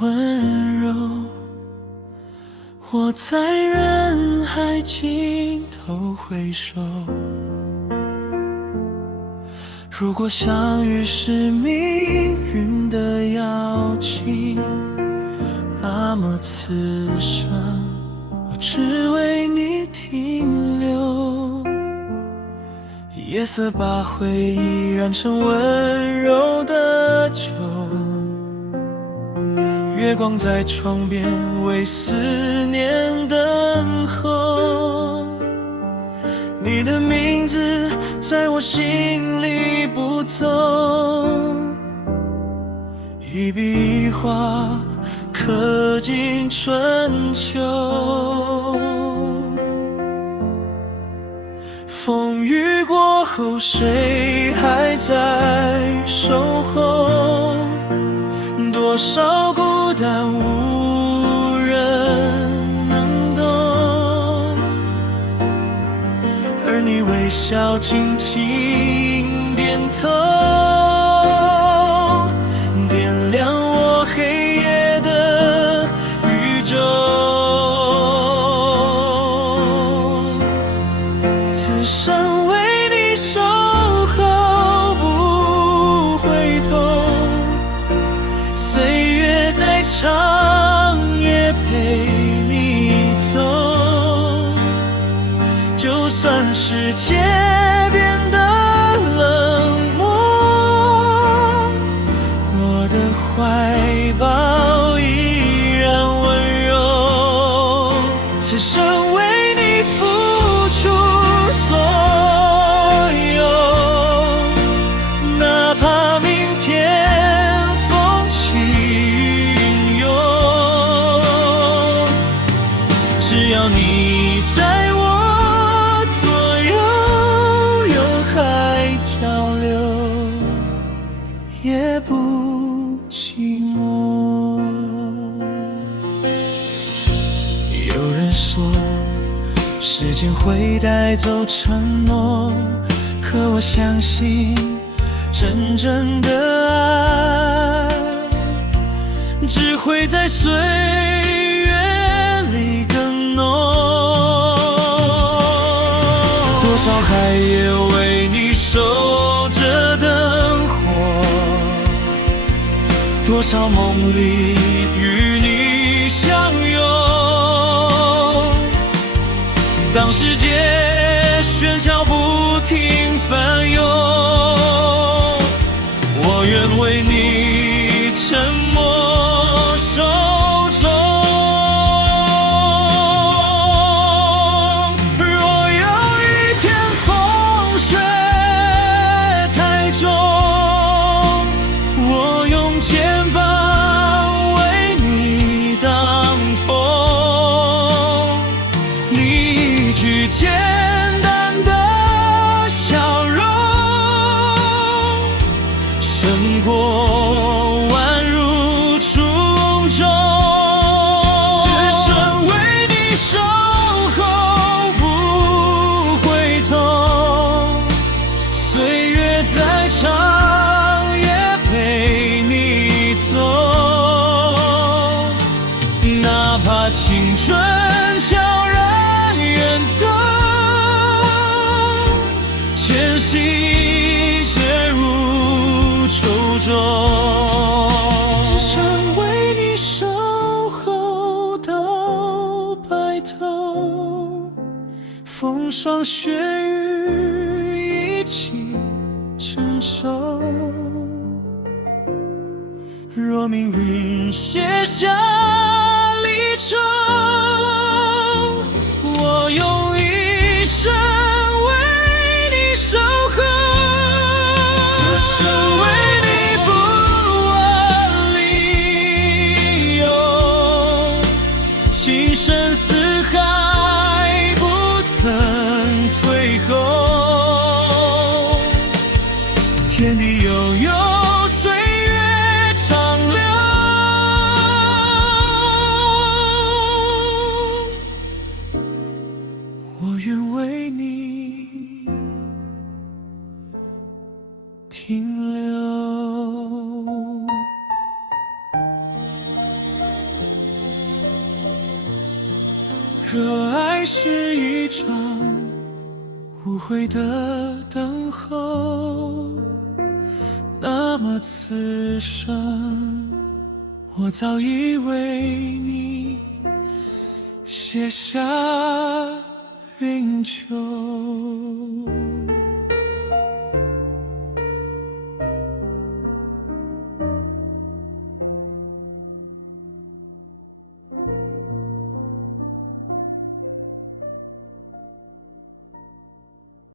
温柔。我在人海尽头回首，如果相遇是命运的邀请，那么此生我只为你停留。夜色把回忆染成温柔的酒，月光在窗边为思念等候。你的名字在我心里不走，一笔一画刻进春秋。风雨过后，谁还在守候？多少孤单无人能懂，而你微笑轻轻点头，点亮我黑夜的宇宙。此生为你守候不回头，岁月再长也陪你走。就算世界变得冷漠，我的怀抱依然温柔。此生为你付出所有，哪怕明天风起云涌，只要你在我左右，人海交流也不寂寞。有人说时间会带走承诺，可我相信真正的爱只会在岁月里更浓。多少海也为你守着灯火，多少梦里与你相拥。当世界喧嚣不停翻涌，我愿为你沉默守中。若有一天风雪太重，我用肩膀为你挡风。你一句简单的笑容，胜过万如初衷。此生为你守候不回头，岁月再长也陪你走。哪怕青春悄然远走，迁徙却如愁中。此生为你守候到白头，风霜雪雨一起承受。若命运写下离愁，我用一生为你守候。此生为你不问理由，情深似海不曾退后。天地悠悠，岁月长流，热爱是一场无悔的等候，那么此生我早已为你写下永久。